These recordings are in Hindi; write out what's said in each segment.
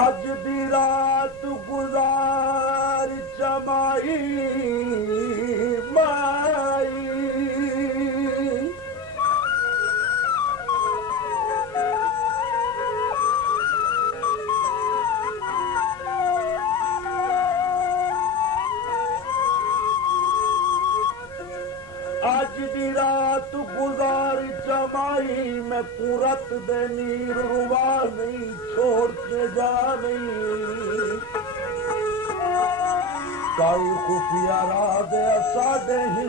अज दी रात गुजार चमाई माई अज दी रात गुजार जमाई मैं कुरत दे नीर रुवा नहीं छोड़ के जा नहीं काई खुफिया रात साडे ही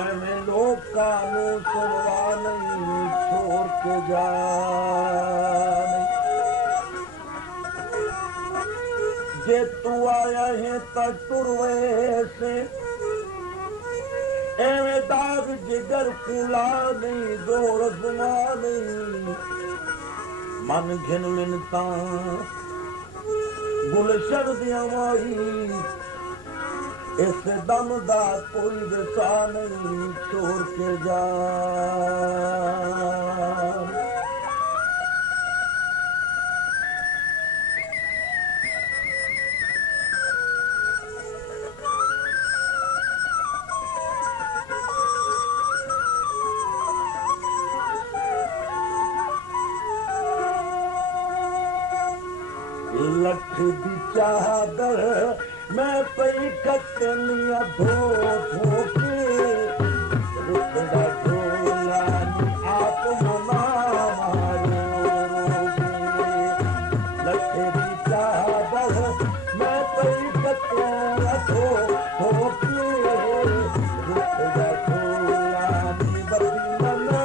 एवें लोकां नूं सुनवा नहीं छोड़ के जा नहीं जे तू आया है ता टुरवे से एवें दाग जिगर कुला नहीं जोर जुमा नहीं मन घिन मिनता गुलशन दिया माई इस दम दा कोई विसा नहीं छोड़ के जा लठ दी चादर मैं पई कटनिया धो धो के रुकड़ा ढोला आप मना मारो लठ दी चादर मैं पई कटनिया धो धो के रुकड़ा ढोला बदला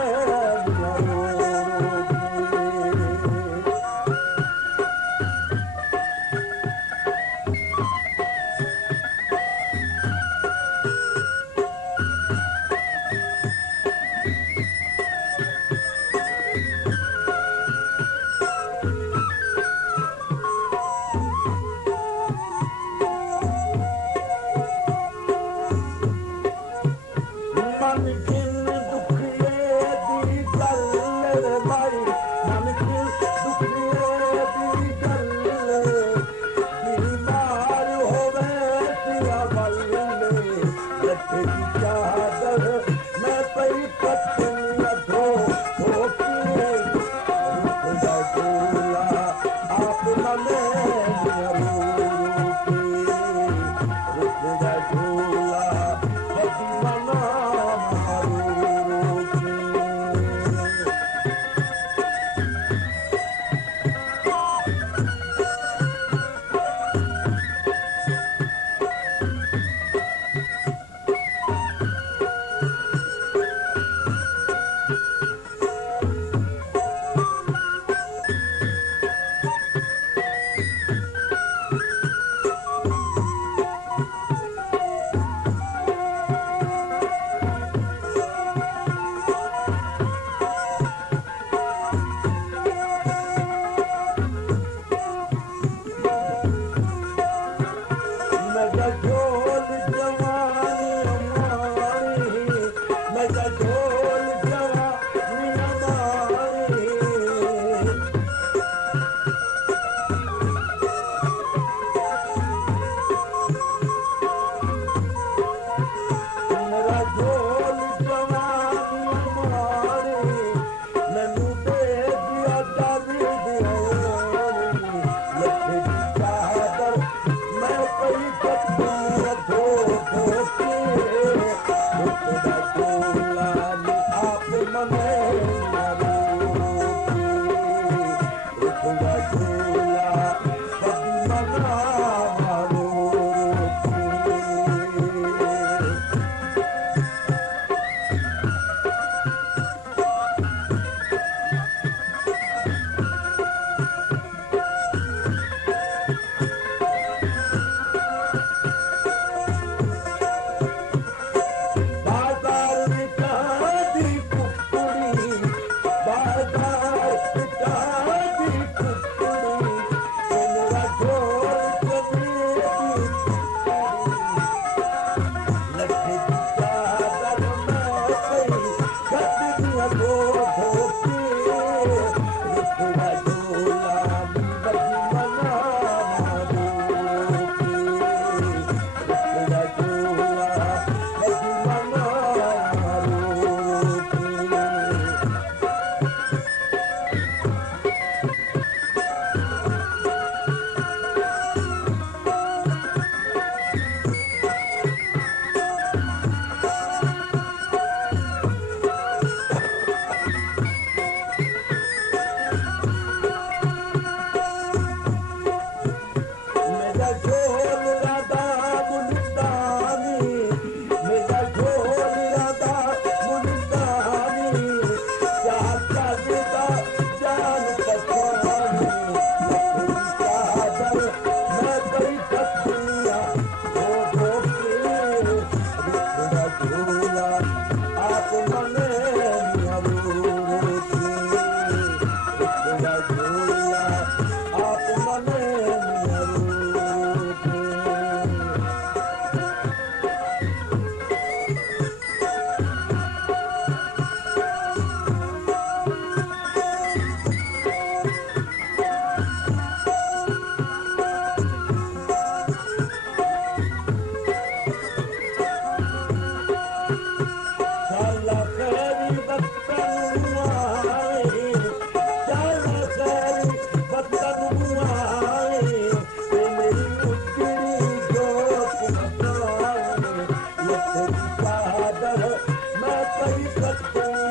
मैं कही सकूं